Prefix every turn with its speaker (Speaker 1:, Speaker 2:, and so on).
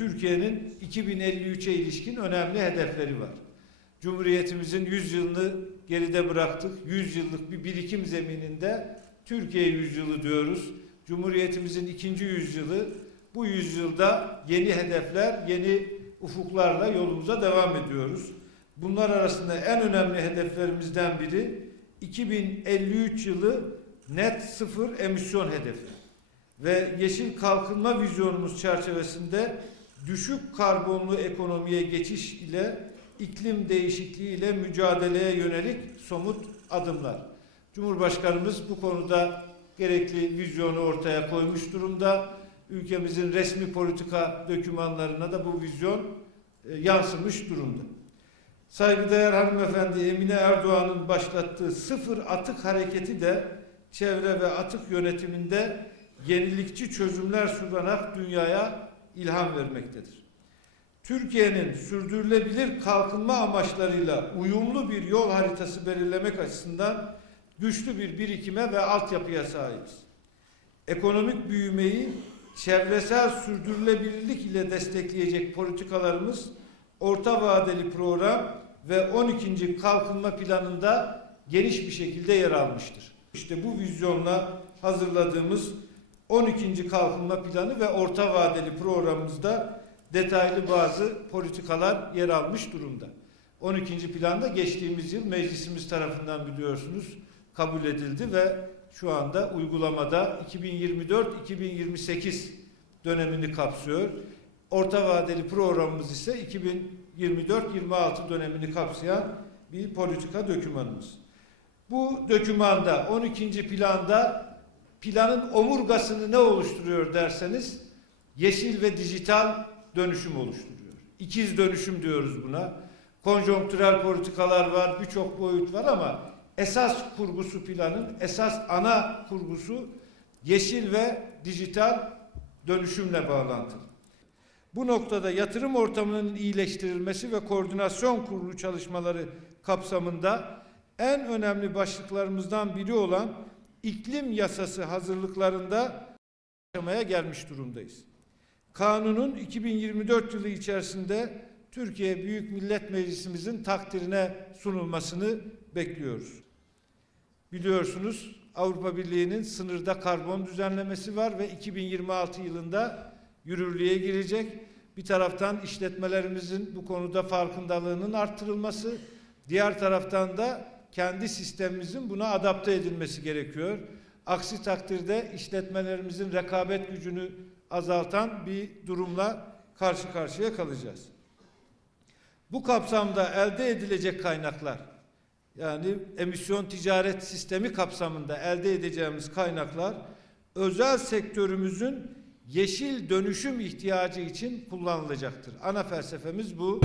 Speaker 1: Türkiye'nin 2053'e ilişkin önemli hedefleri var. Cumhuriyetimizin 100 yılını geride bıraktık. 100 yıllık bir birikim zemininde Türkiye yüzyılı diyoruz. Cumhuriyetimizin ikinci yüzyılı bu yüzyılda yeni hedefler, yeni ufuklarla yolumuza devam ediyoruz. Bunlar arasında en önemli hedeflerimizden biri 2053 yılı net sıfır emisyon hedefi. Ve yeşil kalkınma vizyonumuz çerçevesinde düşük karbonlu ekonomiye geçiş ile iklim değişikliği ile mücadeleye yönelik somut adımlar. Cumhurbaşkanımız bu konuda gerekli vizyonu ortaya koymuş durumda. Ülkemizin resmi politika dokümanlarına da bu vizyon e, yansımış durumda. Saygıdeğer hanımefendi Emine Erdoğan'ın başlattığı sıfır atık hareketi de çevre ve atık yönetiminde yenilikçi çözümler sunarak dünyaya ilham vermektedir. Türkiye'nin sürdürülebilir kalkınma amaçlarıyla uyumlu bir yol haritası belirlemek açısından güçlü bir birikime ve altyapıya sahibiz. Ekonomik büyümeyi çevresel sürdürülebilirlik ile destekleyecek politikalarımız orta vadeli program ve 12. kalkınma planında geniş bir şekilde yer almıştır. İşte bu vizyonla hazırladığımız 12. kalkınma planı ve orta vadeli programımızda detaylı bazı politikalar yer almış durumda. 12. planda geçtiğimiz yıl meclisimiz tarafından biliyorsunuz kabul edildi ve şu anda uygulamada 2024-2028 dönemini kapsıyor. Orta vadeli programımız ise 2024-26 dönemini kapsayan bir politika dokümanımız. Bu dokümanda 12. planda planın omurgasını ne oluşturuyor derseniz yeşil ve dijital dönüşüm oluşturuyor. İkiz dönüşüm diyoruz buna. Konjonktürel politikalar var, birçok boyut var ama esas kurgusu planın, esas ana kurgusu yeşil ve dijital dönüşümle bağlantılı. Bu noktada yatırım ortamının iyileştirilmesi ve koordinasyon kurulu çalışmaları kapsamında en önemli başlıklarımızdan biri olan iklim yasası hazırlıklarında aşamaya gelmiş durumdayız. Kanunun 2024 yılı içerisinde Türkiye Büyük Millet Meclisimizin takdirine sunulmasını bekliyoruz. Biliyorsunuz Avrupa Birliği'nin sınırda karbon düzenlemesi var ve 2026 yılında yürürlüğe girecek. Bir taraftan işletmelerimizin bu konuda farkındalığının arttırılması, diğer taraftan da kendi sistemimizin buna adapte edilmesi gerekiyor. Aksi takdirde işletmelerimizin rekabet gücünü azaltan bir durumla karşı karşıya kalacağız. Bu kapsamda elde edilecek kaynaklar yani emisyon ticaret sistemi kapsamında elde edeceğimiz kaynaklar özel sektörümüzün yeşil dönüşüm ihtiyacı için kullanılacaktır. Ana felsefemiz bu.